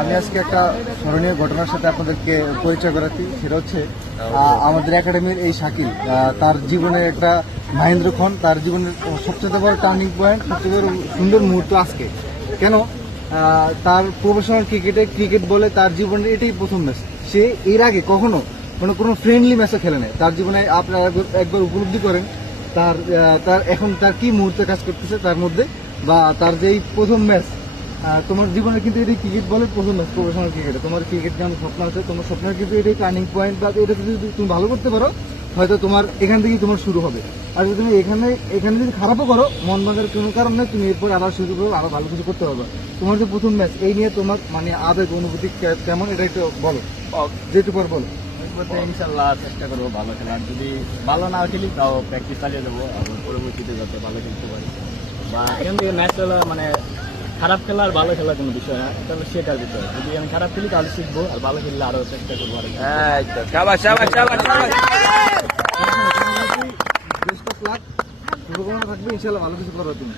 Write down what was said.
আমি আজকে একটা স্মরণীয় ঘটনার সাথে আপনাদেরকে পরিচয় করাচ্ছি। সেটা হচ্ছে আমাদের একাডেমির এই শাকিল, তার জীবনের একটা মহেন্দ্রক্ষণ, তার জীবনের সবচেয়ে বড় টার্নিং পয়েন্ট, সবচেয়ে বড় সুন্দর মুহূর্ত আজকে। কেন? তার প্রফেশনাল ক্রিকেট বলে তার জীবনের এটাই প্রথম ম্যাচ। সে এর আগে কখনো কোনো ফ্রেন্ডলি ম্যাচও খেলে নেয়। তার জীবনে আপনারা একবার উপলব্ধি করেন তার এখন তার কি মুহূর্তে কাজ করতেছে তার মধ্যে, বা তার যে এই প্রথম ম্যাচ। তোমার জীবনে কিন্তু এটাই ক্রিকেট বলে প্রথম ম্যাচ প্রফেশনাল ক্রিকেটে। তোমার ক্রিকেট যেমন স্বপ্ন আছে, তোমার স্বপ্নের কিন্তু এটাই টার্নিং পয়েন্ট, বা এটা যদি তুমি ভালো করতে পারো হয়তো তোমার এখান থেকেই তোমার শুরু হবে। আর যদি তুমি এখানে যদি খারাপও করো, মন ভাঙার কোনো কারণ নেই, তুমি এরপর আবার শুরু করো, আরো ভালো কিছু করতে পারবে। তোমার যে প্রথম ম্যাচ, এই নিয়ে তোমার মানে আবেগ অনুভূতি কেমন, এটা একটু বলো, যেটুকু আর বলো। ইনশাল্লাহ চেষ্টা করবো ভালো খেলার, যদি ভালো না খেলি তাও প্র্যাকটিস চালিয়ে যাবো, আবার পরবর্তীতে যাতে ভালো খেলতে পারি। বা এখান থেকে ম্যাচ খেলা মানে খারাপ খেলা আর ভালো খেলার কোনো বিষয় না, তাহলে সেটার ভিতরে যদি আমি খারাপ খেলি তাহলে শিখবো, আর ভালো খেললে আরো চেষ্টা করবো। বেস্ট অফ লাক, শুভকামনা থাকবে, ইনশাল্লাহ ভালো কিছু করো তুমি।